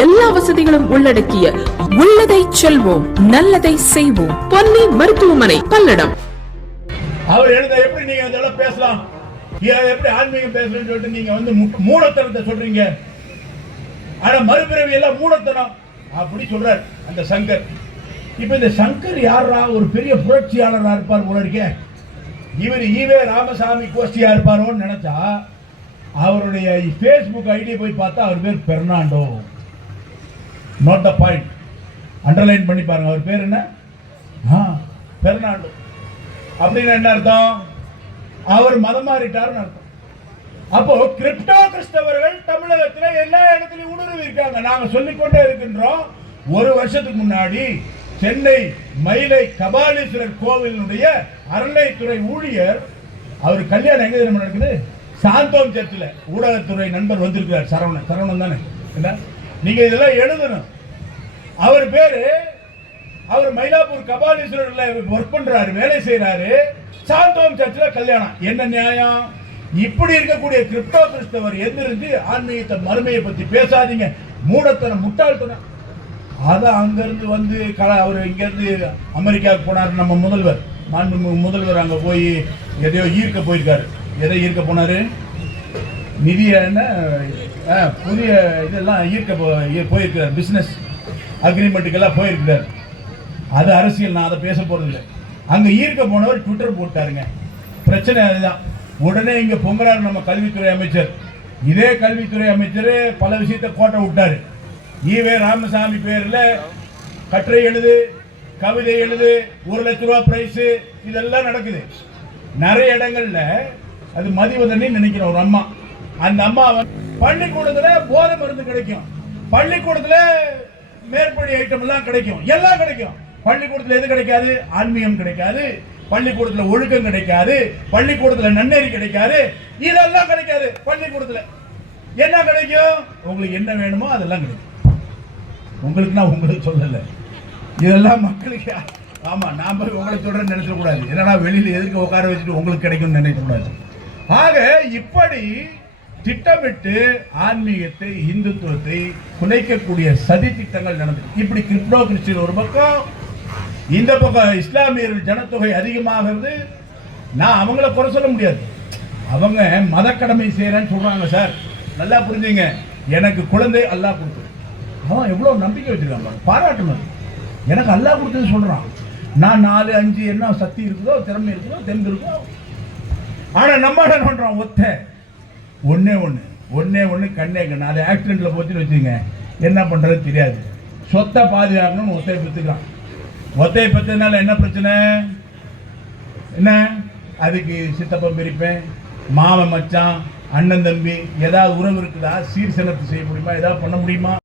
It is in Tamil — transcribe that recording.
எல்லா வசதிகளும் உள்ளடக்கிய உள்ளதை செல்வோம் நல்லதை செய்வோம். பொன்னி மருத்துவமனை பல்லடம். அவர் எழுத எப்படி நீங்க இதெல்லாம் பேசலாம்? எப்படி ஆன்மீகம் பேசணும்னு சொல்லிட்டு நீங்க வந்து மூடத்தனத்தை சொல்றீங்க. ஆனா மறுபிறவி எல்லாம் மூடத்தனம். அப்படி சொல்றார் அந்த சங்கர். இப்ப இந்த சங்கர் யாரா ஒரு பெரிய புரட்சியாளரா இருப்பார் போல இருக்கே. இவர் ஈவே ராமசாமி கோஷ்டியா இருப்பாரோன்னு நினைச்சா அவருடைய ஃபேஸ்புக் ஐடியை போய் பார்த்தா அவர் பேர் Fernando. Note the point underline பண்ணி பாருங்க. அவர் பேர் என்ன? ஆ பெர்னாண்டோ. அப்படின்னு என்ன அர்த்தம்? அவர் மதம் மாறிட்டார்னு அர்த்தம். அப்போ கிரிப்டோ கிறிஸ்தவர்கள் தமிழகத்தில் எல்லா இடத்துலையும் ஊடுருவி இருக்காங்க. நாங்கள் சொல்லிக்கொண்டே இருக்கின்றோம். ஒரு வருஷத்துக்கு முன்னாடி சென்னை மயிலை கபாலீஸ்வரர் கோவிலுடைய அறநிலைத்துறை ஊழியர் அவர் கல்யாணம் எங்கே தெரியுமா நடக்குது? சாந்தோம் சர்ச்சில். ஊடகத்துறை நண்பர் வந்திருக்கிறார் சரவணன். சரவணன் தானே? என்ன? நீங்கள் இதெல்லாம் எழுதணும். அவர் பேரு அவர் மயிலாப்பூர் கபாலீஸ்வரர்ல ஒர்க் பண்றாரு வேலை செய்யறாரு சாந்தோம் சர்ச்சில் கல்யாணம். என்ன நியாயம்? இப்படி இருக்கக்கூடிய கிறிஸ்தவ கிறிஸ்தவர் எந்திருந்து ஆன்மீகத்தை மறுமையை பத்தி பேசாதீங்க. மூடத்தனம் முட்டாள்தனம். அதை அங்கிருந்து வந்து கல அவர் இங்கேருந்து அமெரிக்காவுக்கு போனார் நம்ம முதல்வர். மாண்புமிகு முதல்வர் அங்கே போய் எதையோ ஈர்க்க போயிருக்காரு. எதை ஈர்க்க போனாரு? நிதிய என்ன ஆ, புதிய இதெல்லாம் ஈர்க்க போயிருக்கிறார் பிஸ்னஸ் அக்ரிமெண்ட்டுக்கெல்லாம் போயிருக்கிறார். அது அரசியல் நான் அதை பேச போகிறதில்லை இல்லை ஈர்க்க போனவர் ட்விட்டர் போட்டாருங்க. பிரச்சனை அதுதான். உடனே இங்கே பொங்கலார் நம்ம கல்வித்துறை அமைச்சர். இதே கல்வித்துறை அமைச்சர் பல விஷயத்தை கோட்டை விட்டாரு. ஈவே ராமசாமி பேரில் கட்டுரை எழுது கவிதை எழுது ஒரு லட்ச ரூபா ப்ரைஸு இதெல்லாம் நடக்குது. நிறைய இடங்கள்ல அது மதிவதனி நினைக்கிறேன் ஒரு அம்மா. அந்த அம்மா வந்து போதை மருந்து கிடைக்கும். பள்ளிக்கூடத்தில் மேற்படி ஐட்டம் எல்லாம் கிடைக்கும். எல்லாம் கிடைக்கும். பள்ளிக்கூடத்தில் எது கிடைக்காது? ஆன்மீகம் கிடைக்காது. பள்ளிக்கூடத்தில் ஒழுக்கம் கிடைக்காது. பள்ளிக்கூடத்தில் நன்னெறி கிடைக்காது. இதெல்லாம் கிடைக்காது. பள்ளிக்கூடத்தில் என்ன கிடைக்கும்? உங்களுக்கு என்ன வேணுமோ அதெல்லாம் கிடைக்கும். உங்களுக்கு நான் உங்களுக்கு சொல்லலை. இதெல்லாம் மக்களுக்கு ஆமாம் நாம் போய் உங்களை சொல்கிறேன்னு நினைச்சிடக்கூடாது. என்னடா வெளியில் எதுக்கு உட்கார வச்சுட்டு உங்களுக்கு கிடைக்கும்னு நினைக்கக்கூடாது. ஆக இப்படி திட்டமிட்டு ஆன்மீகத்தை இந்துத்துவத்தை குலைக்கக்கூடிய சதி திட்டங்கள் நடந்தது. இப்படி கிரிப்டோ கிறிஸ்டின் ஒரு பக்கம் இந்த பக்கம் இஸ்லாமியர்கள் ஜனத்தொகை அதிகமாகிறது நான் அவங்கள குறை சொல்ல முடியாது. அவங்க மத கடமை சொல்கிறாங்க சார். நல்லா புரிஞ்சுங்க. எனக்கு குழந்தை அல்லாஹ் கொடுத்தது. அவன் எவ்வளோ நம்பிக்கை வச்சிருக்கான் பாராட்டணும் எனக்கு அல்லாஹ் கொடுத்தது சொல்கிறான் நான் நாலு அஞ்சு என்ன சக்தி இருக்குதோ திறமை இருக்குதோ தெம்பு இருக்கோ ஆனா நம்ம என்ன பண்ணுறோம் ஒத்த. ஒன்றே ஒன்று ஒன்றே ஒன்று கண்ணே கண்ணு. அது ஆக்சிடெண்ட்டில் போச்சுன்னு வச்சுங்க என்ன பண்ணுறது தெரியாது. சொத்தை பாதுகாக்கணும்னு ஒத்தையை பெற்றுக்கலாம் ஒத்தையை பெற்றதுனால என்ன பிரச்சனை? என்ன? அதுக்கு சித்தப்பம் பிரிப்பேன் மாவன் மச்சான் அண்ணன் தம்பி ஏதாவது உறவு இருக்குதா? சீர் செலத்து செய்ய முடியுமா ஏதாவது பண்ண முடியுமா?